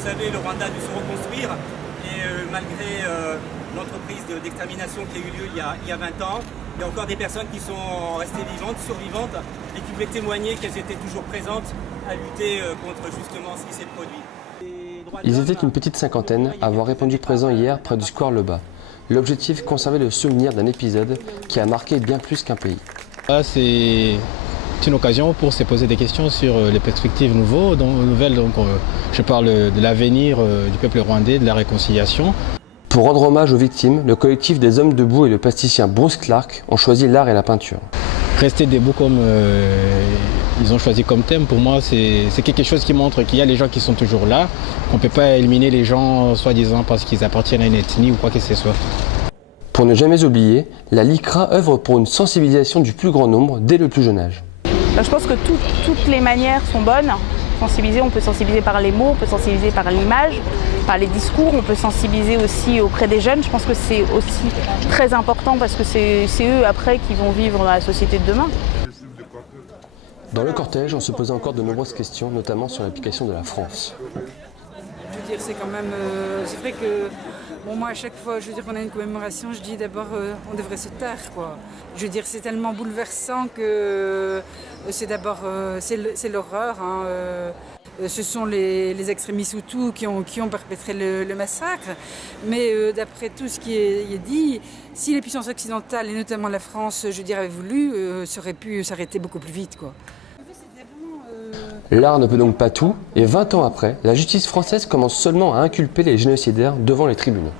Vous savez, le Rwanda a dû se reconstruire et malgré l'entreprise d'extermination qui a eu lieu il y a 20 ans, il y a encore des personnes qui sont restées vivantes, survivantes et qui voulaient témoigner qu'elles étaient toujours présentes à lutter contre justement ce qui s'est produit. Ils étaient une petite cinquantaine à avoir répondu présent hier près du square Lebas. L'objectif, conserver le souvenir d'un épisode qui a marqué bien plus qu'un pays. Là, c'est une occasion pour se poser des questions sur les perspectives nouvelles. Donc, je parle de l'avenir du peuple rwandais, de la réconciliation. Pour rendre hommage aux victimes, le collectif des Hommes Debout et le plasticien Bruce Clark ont choisi l'art et la peinture. Rester debout comme ils ont choisi comme thème, pour moi, c'est quelque chose qui montre qu'il y a les gens qui sont toujours là, qu'on ne peut pas éliminer les gens soi-disant parce qu'ils appartiennent à une ethnie ou quoi que ce soit. Pour ne jamais oublier, la LICRA œuvre pour une sensibilisation du plus grand nombre dès le plus jeune âge. Je pense que toutes les manières sont bonnes. Sensibiliser, on peut sensibiliser par les mots, on peut sensibiliser par l'image, par les discours, on peut sensibiliser aussi auprès des jeunes. Je pense que c'est aussi très important parce que c'est eux après qui vont vivre dans la société de demain. Dans le cortège, on se posait encore de nombreuses questions, notamment sur l'application de la France. Je veux dire, c'est quand même, c'est vrai que bon, moi à chaque fois, je veux dire qu'on a une commémoration, je dis d'abord on devrait se taire, quoi. Je veux dire, c'est tellement bouleversant que c'est d'abord c'est l'horreur. Hein, ce sont les extrémistes Hutus qui ont perpétré le massacre. Mais d'après tout ce qui est dit, si les puissances occidentales et notamment la France, je veux dire, avaient voulu, ça aurait pu s'arrêter beaucoup plus vite, quoi. L'art ne peut donc pas tout, et 20 ans après, la justice française commence seulement à inculper les génocidaires devant les tribunaux.